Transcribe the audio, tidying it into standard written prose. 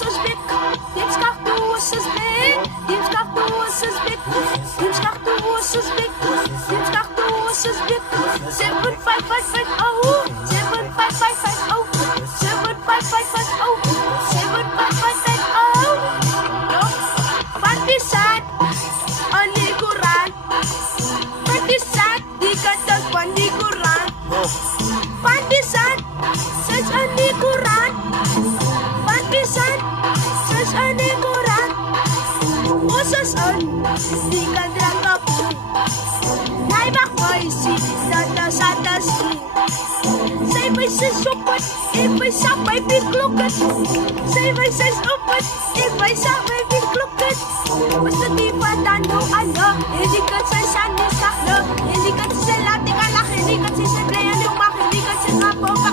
big. Dinsdag toe is big. Dinsdag toe is big. Dinsdag toe is big. Dinsdag toe is big. 7550 7550 7550 7550 Pantisan Panlikuran Pantisan di katas panlikuran Pantisan sa likuran Pantisan sa likuran Usasan di kadrang kapu Naibak may si satas Say may sa supat Ibay sa may biglukat Say may sa supat Ibay sa may biglukat Basta di pa tanong ano Hindi ka sa sanis saklo Hindi ka sa lating anak Hindi ka sa playan yung mak Hindi ka sa kapo